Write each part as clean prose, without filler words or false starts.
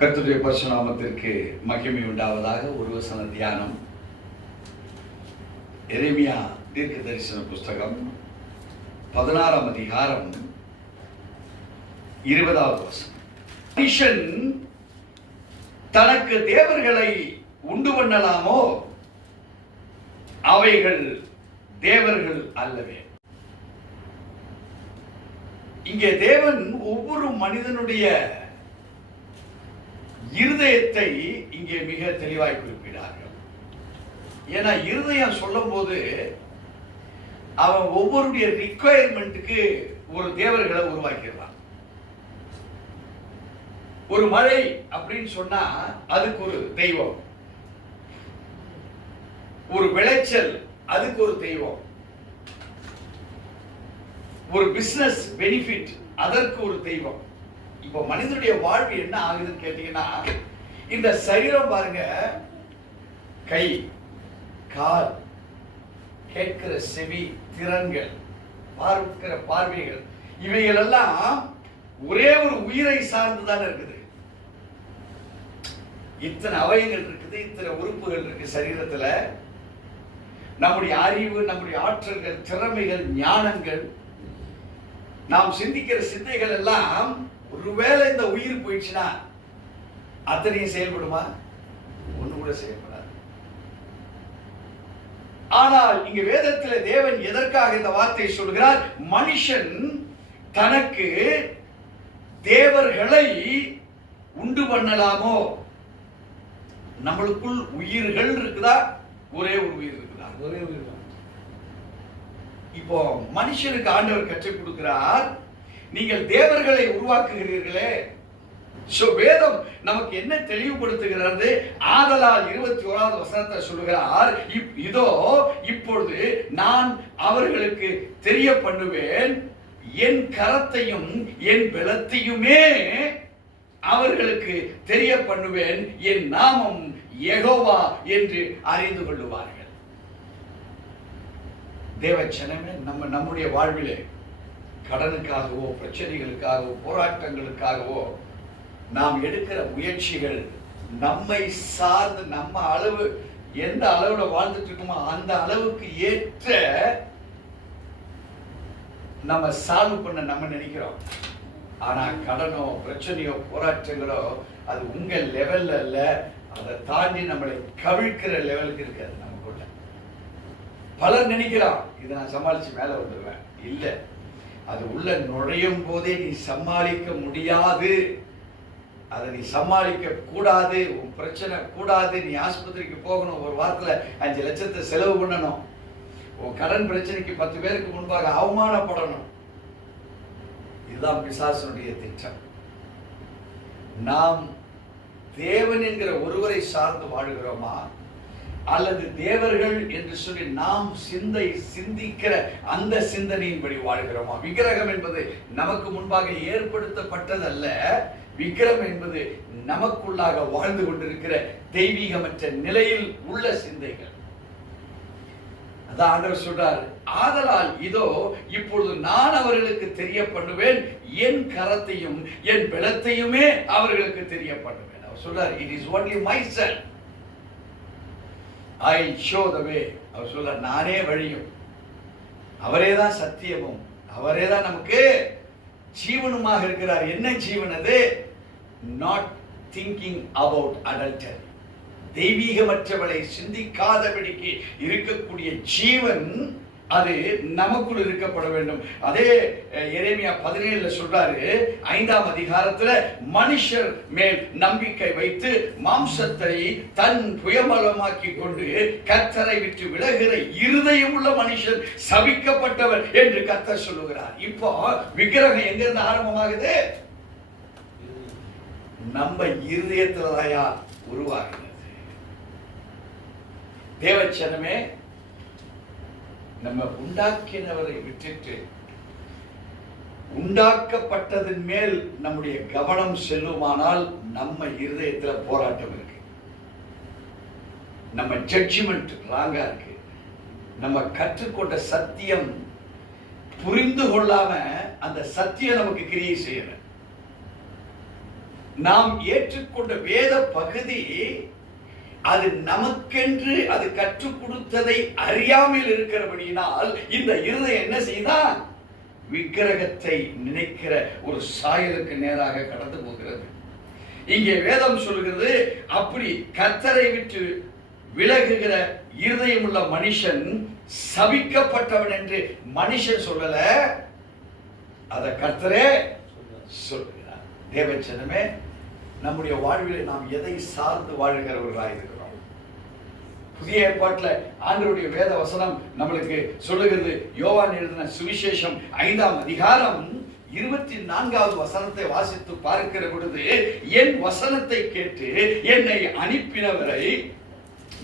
கர்த்தருடைய பரிசுத்த நாமத்திற்கு மகிமை உண்டாவதாக. ஒரு வசன தியானம். எரேமியா தீர்க்க தரிசன புஸ்தகம் 16ஆம் அதிகாரம் 20வது வசனம். மனுஷன் தனக்கு தேவர்களை உண்டு பண்ணலாமோ? அவைகள் தேவர்கள் அல்லவே. இங்கே தேவன் ஒவ்வொரு மனிதனுடைய இருதயத்தை இங்கே மிக தெளிவாய் குறிப்பிடார்கள். ஏன்னா இருதயம் சொல்லும் போது அவன் ஒவ்வொருடைய ரிக்வயர்மெண்ட்டுக்கு ஒரு தேவர்களை உருவாக்கிறான். ஒரு மழை அப்படின்னு சொன்னா அதுக்கு ஒரு தெய்வம், ஒரு விளைச்சல் அதுக்கு ஒரு தெய்வம், ஒரு பிசினஸ் பெனிஃபிட் அதற்கு ஒரு தெய்வம். இப்போ மனிதனுடைய வாழ்வு என்ன ஆகுதுன்னு கேட்டீங்கன்னா, இந்த சரீரம் பாருங்க, கை, கால், கேட்கிற செவி, திறன்கள், பார்க்கிற பார்வைகள், இவைகள் எல்லாம் ஒரே ஒரு உயிரை சார்ந்துதான் இருக்குது. இத்தனை அவயங்கள் இருக்குது, இத்தனை உறுப்புகள் இருக்கு சரீரத்துல. நம்முடைய அறிவு, நம்முடைய ஆற்றல்கள், திறமைகள், ஞானங்கள், நாம் சிந்திக்கிற சிந்தைகள் எல்லாம் ஒருவேளை இந்த உயிர் போயிடுச்சுன்னா அத்தனையும் செயல்படுமா? ஒண்ணு கூட செயல்படாது. ஆனால் இங்க வேதத்தில் தேவன் எதற்காக இந்த வார்த்தையை சொல்கிறார்? மனுஷன் தனக்கு தேவர்களை உண்டு பண்ணலாமோ? நம்மளுக்குள் உயிர்கள் இருக்குதா? ஒரே ஒரு உயிர் இருக்குதா? ஒரே உயிர். இப்போ மனுஷனுக்கு ஆண்டவர் கற்றுக் கொடுக்கிறார், நீங்கள் தேவர்களை உருவாக்குகிறீர்களே. வேதம் நமக்கு என்ன தெளிவுபடுத்துகிறது? ஆதலால் 21வது வசனத்தை சொல்லுகிறார், இதோ இப்பொழுது நான் அவர்களுக்கு தெரிய பண்ணுவேன், என் கரத்தையும் என் பலத்தையுமே அவர்களுக்கு தெரிய பண்ணுவேன், என் நாமம் யெகோவா என்று அறிந்து கொள்ளுவார்கள். தேவச்சனமே, நம்முடைய வாழ்விலே கடனுக்காகவோ, பிரச்சனைகளுக்காகவோ, போராட்டங்களுக்காகவோ நாம் எடுக்கிற முயற்சிகள் நம்மை சார்ந்து, நம்ம அளவு எந்த அளவுல வாழ்ந்துட்டு இருக்கோமோ அந்த அளவுக்கு ஏற்ற நம்ம சால்வ் பண்ண நம்ம நினைக்கிறோம். ஆனா கடனோ, பிரச்சனையோ, போராட்டங்களோ அது உங்க லெவல்ல அல்ல, அதை தாண்டி நம்மளை கவிழ்க்கிற லெவலுக்கு இருக்காது நமக்குள்ள. பலர் நினைக்கிறான், இதை நான் சமாளிச்சு மேல வந்துடுவேன். இல்லை, அது உள்ள நுழையும் போதே நீ சமாளிக்க முடியாது, அதை நீ சமாளிக்க கூடாது, உன் பிரச்சனை கூடாது. நீ ஆஸ்பத்திரிக்கு போகணும், ஒரு வாரத்துல 5 லட்சத்தை செலவு பண்ணணும், உன் கடன் பிரச்சனைக்கு 10 பேருக்கு முன்பாக அவமானப்படணும். இதுதான் பிசாசனுடைய திட்டம். நாம் தேவன் என்கிற ஒருவரை சார்ந்து வாழுகிறோமா, அல்லது தேவர்கள் என்று சொல்லி நாம் சிந்திக்கிற அந்த சிந்தனையின்படி வாழ்கிறோமா? விக்கிரகம் என்பது நமக்கு முன்பாக ஏற்படுத்தப்பட்டதல்ல. விக்கிரகம் என்பது நமக்குள்ளாக வாழ்ந்து கொண்டிருக்கிற தெய்வீகமற்ற நிலையில் உள்ள சிந்தைகள். அதான் ஆண்டவர் சொல்றார், ஆதலால் இதோ இப்பொழுது நான் அவர்களுக்கு தெரிய பண்ணுவேன், என் கரத்தையும் என் பலத்தையுமே அவர்களுக்கு தெரிய பண்ணுவேன். அவர் சொல்றார், it is only myself I show the way. அவர் சொல்ல, நானே வழியும், அவரேதான் சத்தியமும், அவரேதான் நமக்கு ஜீவனுமாக இருக்கிறார். என்ன ஜீவன் அது? Not thinking about adultery. தெய்வீகமற்றவளை சிந்திக்காதபடிக்கு இருக்கக்கூடிய ஜீவன் அது நமக்குள் இருக்கப்பட வேண்டும். அதே எரேமியா 17 சொல்றாரு, 5ஆம் அதிகாரத்துல, மனுஷர் மேல் நம்பிக்கை வைத்து மாம்சத்தை தன் புயமலமாக்கி கொண்டு கர்த்தரை விட்டு விலகுகிற இருதயம் உள்ள மனுஷன் சபிக்கப்பட்டவர் என்று கர்த்தர் சொல்லுகிறார். இப்போ விக்கிரகம் எங்க இருந்து ஆரம்பமாகுது? நம்ம இருதயத்துலயா உருவாகிறது. தேவச்சனமே, நம்ம உண்டாக்கினவரை விட்டுட்டு உண்டாக்கப்பட்டதன் மேல் நம்முடைய கவனம் செல்லுமானால் நம்ம இருதயத்துல போராட்டம் இருக்கு, நம்ம ஜட்ஜ்மெண்ட் ராங்கா இருக்கு, நம்ம கற்றுக்கொண்ட சத்தியம் புரிந்து கொள்ளாம அந்த சத்தியம் நமக்கு கிரியை செய்யற. நாம் ஏற்றுக்கொண்ட வேத பகுதி அது நமக்கென்று அது கற்றுக் கொடுத்ததை அறியாமல் இருக்கிறபடியினால் இந்த இருதயம் என்ன செய்தான்? விக்கிரகத்தை நினைக்கிற ஒரு சாயலுக்கு நேராக கடந்து போகிறது. இங்கே வேதம் சொல்கிறது, அப்படி கர்த்தரை விட்டு விலகுகிற இருதயம் உள்ள மனுஷன் சபிக்கப்பட்டவன் என்று மனுஷன் சொல்லல, அத கர்த்தரே சொல்கிறார். தேவச்சனமே, நம்முடைய வாழ்வில் நாம் எதை சார்ந்து வாழ்கிறவர்களாக இருக்கிறோம்? புதிய ஏற்பாட்டில் ஆண்டவருடைய வேத வசனம் நம்மளுக்கு சொல்லுகிறது. யோவான் எழுதின சுவிசேஷம் 5ஆம் அதிகாரம் 24வது வசனத்தை வாசித்து பார்க்கிற பொழுது, என் வசனத்தை கேட்டு என்னை அனுப்பினவரை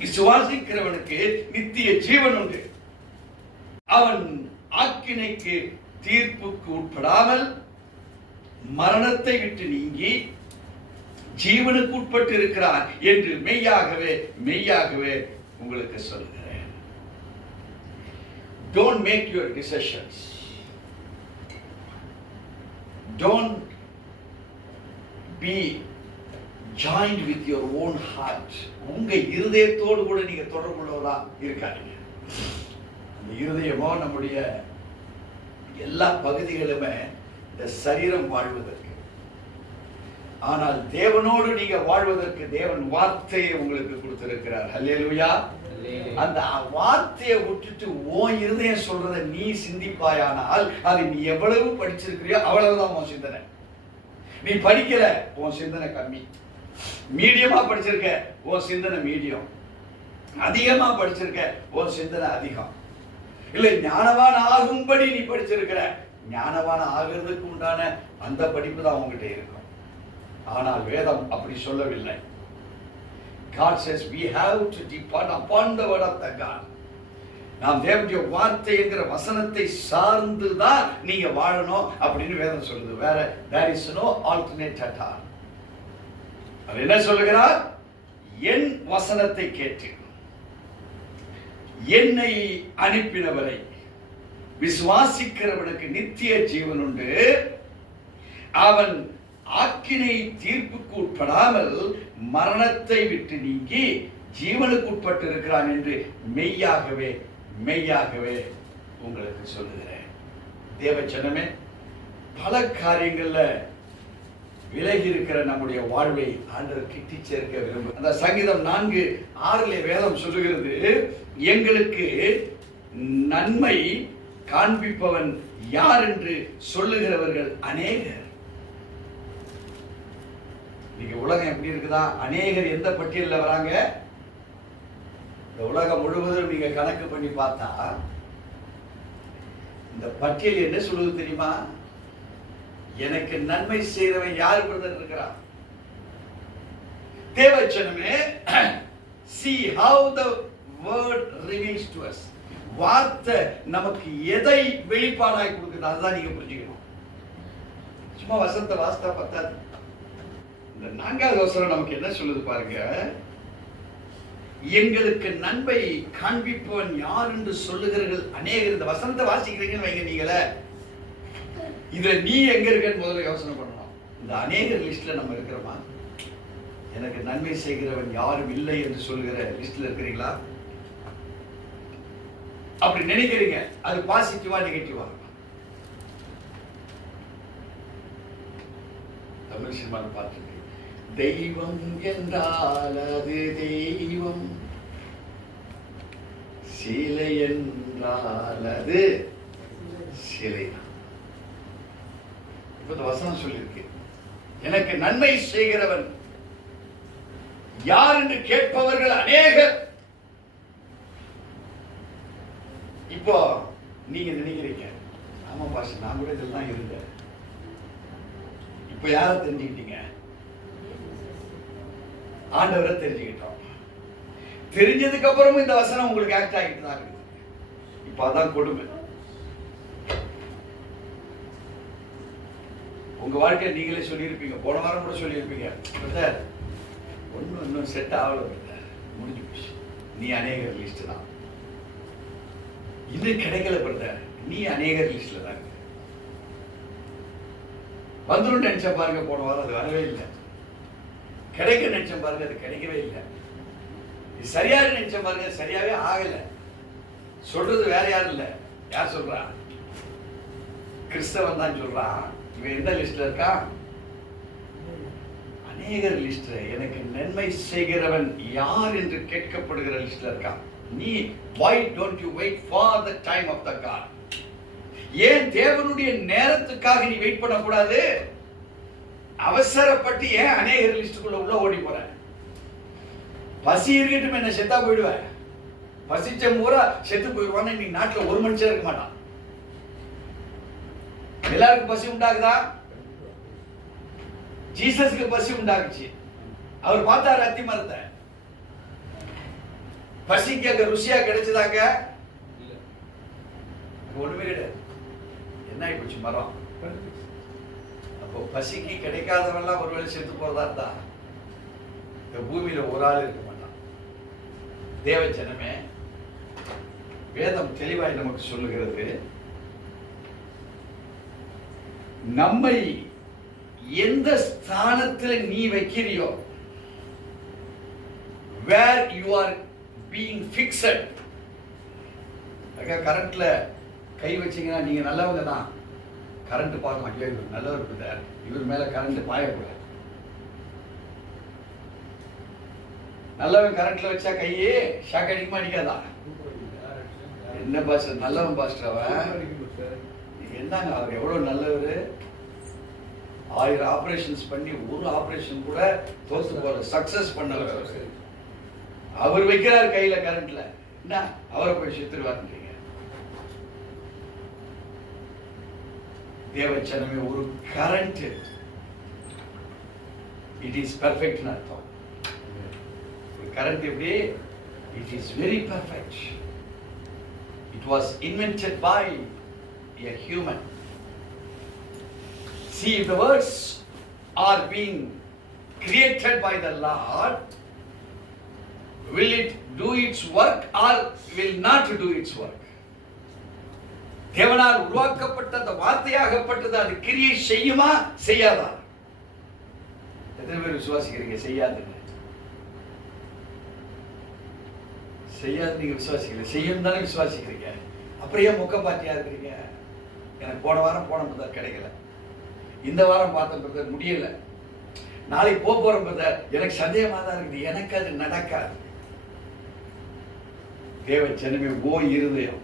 விசுவாசிக்கிறவனுக்கு நித்திய ஜீவன் உண்டு. அவன் ஆக்கினைக்கு தீர்ப்புக்கு உட்படாமல் மரணத்தை விட்டு நீங்கி ஜீவனுக்கு உட்பட்டு இருக்கிறான் என்று மெய்யாகவே மெய்யாகவே உங்களுக்கு சொல்கிறேன். Don't make your decisions. Don't be joined with your own heart. உங்க இருதயத்தோடு கூட நீங்க தொடர்புள்ளவரா இருக்காதீங்க. அந்த இருதயமோ நம்முடைய எல்லா பகுதிகளுமே இந்த சரீரம் வாழ்வதற்கு, ஆனால் தேவனோடு நீங்க வாழ்வதற்கு தேவன் வார்த்தையை உங்களுக்கு கொடுத்திருக்கிறார். ஹல்லேலூயா. அந்த வார்த்தையை விட்டுட்டு உன் இருதயம் சொல்றதை நீ சிந்திப்பாயானால் அது நீ எவ்வளவு படிச்சிருக்கிறியோ அவ்வளவுதான் உன் சிந்தனை. நீ படிக்கல, உன் சிந்தனை கம்மி. மீடியமா படிச்சிருக்க, உன் சிந்தனை மீடியம். அதிகமா படிச்சிருக்க, உன் சிந்தனை அதிகம். இல்ல ஞானவான் ஆகும்படி நீ படிச்சிருக்கிற, ஞானவான ஆகிறதுக்கு உண்டான அந்த படிப்பு தான் உங்ககிட்ட இருக்கும். ஆனால் வேதம் அப்படி சொல்லவில்லை. God says we have to depend upon the word of the God. நாம் தேவனுடைய வார்த்தை என்கிற வசனத்தை சார்ந்து தான் நீங்க வாழணும் அப்படின்னு வேதம் சொல்லுது. வேற there is no alternate at all. அது என்ன சொல்லுகிறார்? என் வசனத்தை கேட்டு என்னை அனுப்பினவரை விசுவாசிக்கிறவனுக்கு நித்திய ஜீவன் உண்டு. அவன் ஆக்கினை தீர்ப்புக்கு உட்படாமல் மரணத்தை விட்டு நீங்கி ஜீவனுக்கு உட்பட்டு இருக்கிறான் என்று மெய்யாகவே மெய்யாகவே உங்களுக்கு சொல்லுகிறேன். தேவச்சனமே, பல காரியங்கள்ல விலகி இருக்கிற நம்முடைய வாழ்வை ஆண்டவர் கிட்டி சேர்க்க விரும்புகிறார். அந்த சங்கீதம் 4:6 வேதம் சொல்லுகிறது, எங்களுக்கு நன்மை காண்பிப்பவன் யார் என்று சொல்லுகிறவர்கள் அநேகர். இன்னைக்கு உலகம் எப்படி இருக்குதா? அநேகர் எந்த பட்டியலில் வராங்க? இந்த உலகம் முழுவதும் நீங்க கணக்கு பண்ணி பார்த்தா இந்த பட்டியல் என்ன சொல்லுது தெரியுமா? எனக்கு நன்மை செய்தவன் யார் இருக்கிறான்? தேவச்சனமே, see how the word reveals to us. வார்த்தை நமக்கு எதை வெளிப்பாடாய் கொடுக்குது அதுதான் நீங்க புரிஞ்சுக்கணும். சும்மா வசனத்தை வாசித்தா பத்தாது. இந்த 4வது வசனம் நமக்கு என்ன சொல்லுது பாருங்க. எங்களுக்கு நன்மை காண்பிப்பவன் யார் என்று சொல்லுகிறீர்கள் அநேகர். இந்த வசனத்தை வாசிக்கிறீங்கன்னு வைங்க, நீங்களே இதுல நீ எங்க இருக்கன்னு முதல்ல யோசனை பண்ணணும். இந்த அநேகர் லிஸ்ட்ல நம்ம இருக்கிறோமா? எனக்கு நன்மை செய்கிறவன் யாரும் இல்லை என்று சொல்லுகிற லிஸ்ட்ல இருக்கிறீங்களா? அப்படி நினைக்கிறீங்க, அது பாசிட்டிவா நெகட்டிவா? தமிழ் சினிமாவில் பார்த்துருக்கு. தெய்வம் என்றால் அது தெய்வம், சிலை என்றால் அது சிலை. இப்ப இந்த வசனம் சொல்லியிருக்கு, எனக்கு நன்மை செய்கிறவன் யார் என்று கேட்பவர்கள் அநேகர். இப்போ நீங்க நினைக்கிறீங்க, ஆமா பாஷா நான் கூட இதெல்லாம் இருந்தேன். இப்ப யார தெரிஞ்சுக்கிட்டீங்க? ஆண்டவரை தெரிஞ்சுக்கிட்டோம். தெரிஞ்சதுக்கு அப்புறமும் இந்த வசனம் உங்களுக்கு ஆக்ட் ஆகிட்டு தான் இருக்குது. இப்ப அதான் கொடுமை. உங்க வாழ்க்கையை நீங்களே சொல்லியிருப்பீங்க, போன வாரம் கூட சொல்லியிருப்பீங்க, ஒன்னும் இன்னும் செட் ஆகல, முடிஞ்சு போச்சு, நீ அநேகர் லிஸ்ட் தான். இது கிடைக்கல பிரதர், நீ அநேகர் லிஸ்ட்ல தான் வந்துடும் நினைச்ச பாருங்க. போன வாரம் அது வரவே இல்லை. கிடைக்க நினைச்ச பாருங்க, அது கிடைக்கவே இல்லை. சரியாக நினைச்ச பாருங்க, சரியாவே ஆகல. சொல்றது வேற யாரும் இல்ல. யார் சொல்றா? கிறிஸ்தவன் தான் சொல்றான். இவன் எந்த லிஸ்ட்ல இருக்கா? அநேகர் லிஸ்ட். எனக்கு நன்மை செய்கிறவன் யார் என்று கேட்கப்படுகிற லிஸ்ட்ல இருக்கான். நீ why don't you wait for the time of the God? ஏன் தேவனுடைய நேரத்துக்காக நீ வெயிட் பண்ண கூடாது? அவசரப்பட்டு ஏன் அநேகர் லிஸ்டுக்குள்ள உள்ள ஓடி போற? பசி இருக்கட்டும், என்ன செத்தா போயிடுவேன். பசிச்ச பூரா செத்து போயிடுவான்னு இன்னைக்கு நாட்டுல ஒரு மனுஷன் இருக்க மாட்டான். எல்லாருக்கும் பசி உண்டாகுதா? ஜீசஸ்க்கு பசி உண்டாகுச்சு. அவர் பார்த்தாரு அத்தி மரத்தை. பசிக்கு அங்க ருசியா கிடைச்சதாங்க? ஒண்ணுமே கிடையாது. என்ன ஆயிடுச்சு மரம்? அப்போ பசிக்கு கிடைக்காதவெல்லாம் ஒருவேளை செத்து போறதா இருந்தா இந்த பூமியில ஒரு ஆள் இருக்க மாட்டான். தேவ ஜனமே, வேதம் தெளிவாய் நமக்கு சொல்லுகிறது, நம்மை எந்த ஸ்தானத்தில் நீ வைக்கிறியோ, where you are being fixed. கரண்ட்ல கை வச்சீங்கன்னா நீங்க நல்லவங்க தான். கரண்ட் பார்க்க மாட்டேங்க, இவர் நல்லவர் இருக்குது, இவர் மேல கரண்ட் பாயக்கூடாது. நல்லவன் கரண்ட்ல வச்சா கையே ஷாக் அடிக்குமா அடிக்காதா? என்ன பாஸ்டர், நல்லவன் பாஸ்டர் அவன். என்னங்க அவர் எவ்வளவு நல்லவர். 1000 ஆபரேஷன்ஸ் பண்ணி ஒரு ஆபரேஷன் கூட தோத்து போற சக்சஸ் பண்ணவர். அவர் வைக்கிறார் கையில கரண்ட்ல, என்ன அவரை போய் செத்துருவாருன்றீங்க. தேவச்சனமே, ஒரு கரண்ட் இட் இஸ் பெர்ஃபெக்ட்னு அர்த்தம். ஒரு கரண்ட் எப்படி? It is very perfect. It was invented by a human. See, if the words are being created by the Lord, will it do its work or will not do its work? தேவனால் உருவாக்கப்பட்ட அந்த வார்த்தையாகப்பட்டது அது கிரியை செய்யுமா செய்யாதா? எத்தனை பேர் விசுவாசிக்கிறீங்க செய்யாதுன்னு? செய்யாது நீங்க விசுவாசிக்கிறீங்க, செய்யும் தானே விசுவாசிக்கிறீங்க. அப்படியே முக்க பாட்டியா இருக்கிறீங்க. எனக்கு போன வாரம் போன பிரதர் கிடைக்கல, இந்த வாரம் பார்த்த பிரதர் முடியல, நாளைக்கு போற பிரதர் எனக்கு சந்தேகமா தான் இருக்குது, எனக்கு அது நடக்காது. தேவ ஜனமே, ஓ இருதயம்.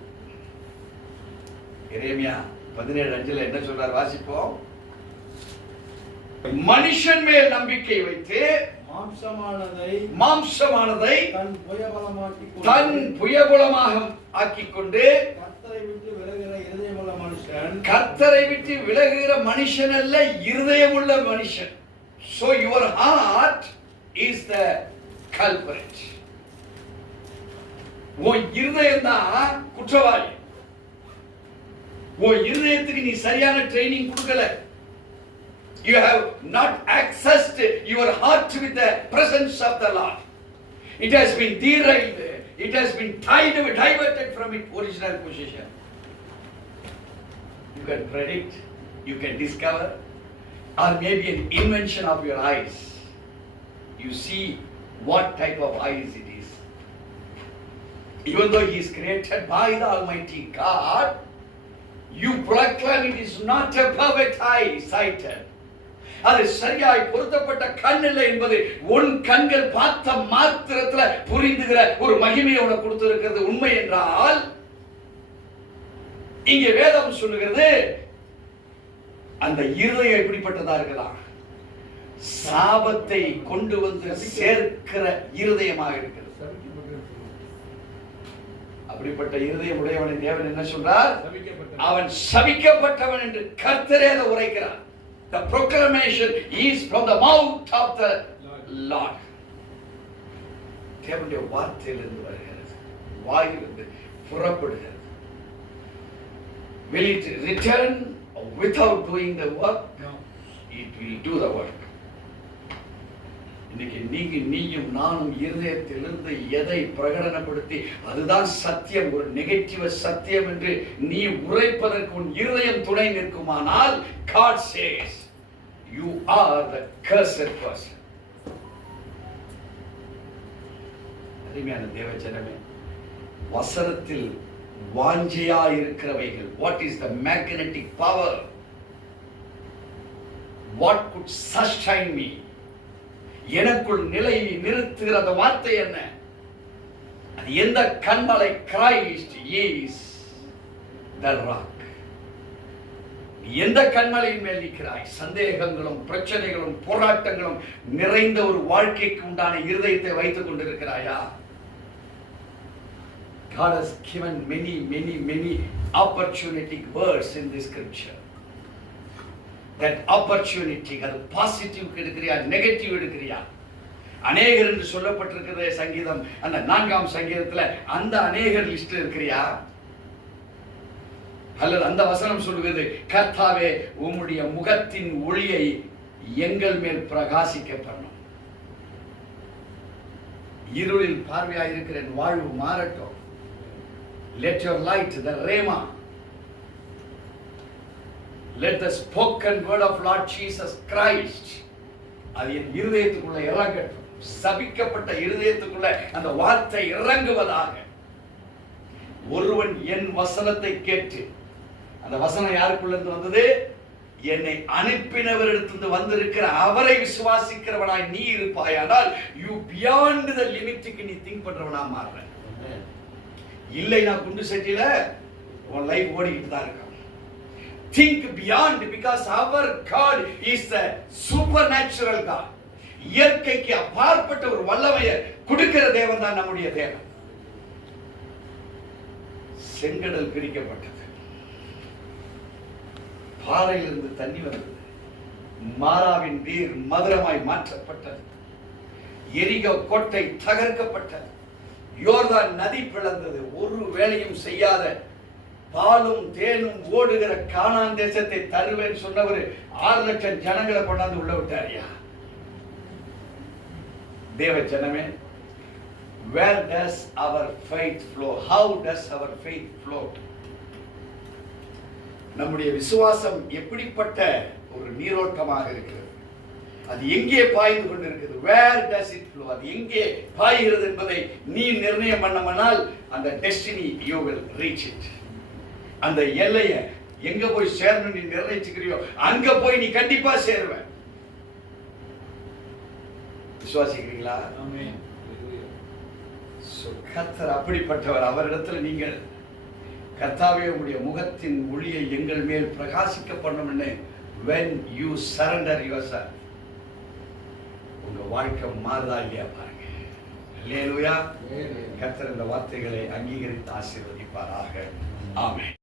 எரேமியா 17:5 என்ன சொல்றார்? வாசிப்போம். மனுஷன் மேல் நம்பிக்கை வைத்து மாம்சமானதை தன் புயபலமாக ஆக்கிக் கொண்டு கர்த்தரை விட்டு விலகுகிற மனுஷன் அல்ல, இருதயமுள்ள மனுஷன். So your heart is the culprit. உன் இருதயம் தான் குற்றவாளி. உன் இருதயத்துக்கு நீ சரியான ட்ரைனிங் கொடுக்கல. You have not accessed your heart with the presence of the Lord. It has been derailed. It has been diverted from its original position. You can predict, you can discover, or maybe an invention of your eyes. You see what type of eyes it is. Even though he is created by the Almighty God, you proclaim it is not a perfect eye sighted. அது சரியாய் பொருத்தப்பட்ட கண் இல்லை என்பது உன் கண்கள் பார்த்த மாத்திரத்துல புரிந்துகிற ஒரு மகிமையை உனக்கு கொடுத்திருக்கிறது உண்மை என்றால், இங்க வேதம் சொல்லுகிறது அந்த இருதயம் எப்படிப்பட்டதா இருக்கலாம்? சாபத்தை கொண்டு வந்து சேர்க்கிற இருதயமாக இருக்கிறது. அப்படிப்பட்ட இருதயம் உடையவனை தேவன் என்ன சொல்றார்? அவன் சபிக்கப்பட்டவன் என்று கர்த்தரே அதை உரைக்கிறார். The proclamation is from the mouth of the Lord. தேவனுடைய வார்த்தையிலிருந்து வருகிறது, வாயிலிருந்து புறப்படுகிறது. Will it return without doing the work? No. It will do the work. இன்னைக்கு நீயும் நானும் இருதயத்திலிருந்து எதை பிரகடனப்படுத்தி அதுதான் சத்தியம், ஒரு நெகட்டிவ் சத்தியம் என்று நீ உரைப்பதற்கு உன் இருதயம் துணை நிற்குமானால், God says you are the cursed person. அருமையான தேவ ஜனமே, வசனத்தில் வாஞ்சையா இருக்கிறவைகள். What is the magnetic power? What could sustain me? எனக்குள் நிலையை நிறுத்துகிற அந்த வார்த்தை என்ன? அது எந்த கன்மலை? Christ is the rock. எந்த கன்மலையின் மேல் நிற்கிறாய்? சந்தேகங்களும் பிரச்சனைகளும் போராட்டங்களும் நிறைந்த ஒரு வாழ்க்கைக்கு உண்டான இருதயத்தை வைத்துக் கொண்டிருக்கிறாயா? God has given many opportunistic words in this scripture. That opportunity, அது பாசிட்டிவ் எடுக்கிறியா, நெகட்டிவ் எடுக்கிறியா? அநேகர் என்று சொல்லப்பட்டிருக்கிறது சங்கீதம், அந்த 4ஆம் சங்கீதத்துல அந்த அநேகர் லிஸ்ட்ல இருக்கிறியா? அல்லது அந்த வசனம் சொல்லுகிறது, கர்த்தாவே உம்முடைய முகத்தின் ஒளியை எங்கள் மேல் பிரகாசிக்க பண்ணும். இருளில் பார்வையாயிருக்கிற என் வாழ்வு மாறட்டும். Let your light, the Rhema, let the spoken word of Lord Jesus Christ, அது என் இருதயத்துக்குள்ள இறங்கட்டும். சபிக்கப்பட்ட இருதயத்துக்குள்ள அந்த வார்த்தை இறங்குவதாக. ஒருவன் என் வசனத்தை கேட்டு, அந்த வசனம் யாருக்குள்ள இருந்து வந்தது? என்னை அனுப்பினவரிடத்திலிருந்து வந்திருக்கிற அவரை விசுவாசிக்கிறவனாய் நீ இருப்பாயானால் யூ பியாண்ட் த லிமிட்டுக்கு நீ திங்க் பண்றவனா மாறுற. இல்லை, நான் குண்டு சட்டியில உன் லைஃப் ஓடிக்கிட்டு தான் இருக்கான். திங்க் பியாண்ட், பிகாஸ் அவர் God is the supernatural God. இயற்கைக்கு அப்பாற்பட்ட ஒரு வல்லமையை கொடுக்கிற தேவன் தான் நம்முடைய தேவன். செங்கடல் பிரிக்கப்பட்டது, பாறையிலிருந்து தண்ணி வந்தது, மாராவின் நீர் மதுரமாய் மாற்றப்பட்டது, எரிகோ கோட்டை தகர்க்கப்பட்டது, யோர்தான் நதி பிளந்தது. ஒரு வேலையும் செய்யாத பாலும் தேனும் ஓடுகிற கானான் தேசத்தை தருவேன் சொன்னவர் 6 லட்சம் ஜனங்களை கொண்டாந்து உள்ள விட்டாரியா? தேவ ஜனமே, where does our faith flow? How does our faith flow? நம்முடைய விசுவாசம் எப்படிப்பட்ட ஒரு நீரோட்டமாக இருக்கிறது? அது எங்கே பாய்ந்து கொண்டிருக்கிறது? where does it flow? அது எங்கே பாய்கிறது என்பதை நீ நிர்ணயம் பண்ணமானால் அந்த destiny you will reach it. அந்த எல்லையை எங்க போய் சேரணும் நீ நிர்ணயிச்சுக்கிறியோ அங்க போய் நீ கண்டிப்பா சேருவ. விசுவாசிக்கிறீங்களா? ஆமென். கர்த்தர் அப்படிப்பட்டவர். அவரிடத்துல நீங்கள் கர்த்தாவே உம்முடைய முகத்தின் ஒளியை எங்கள் மேல் பிரகாசிக்க பண்ணும்னு when you surrender yourself, உங்க வாழ்க்கை மாறுதா இல்லையா பாருங்க. அல்லேலூயா. கர்த்தர் இந்த வார்த்தைகளை அங்கீகரித்து ஆசீர்வதிப்பாராக. ஆமென்.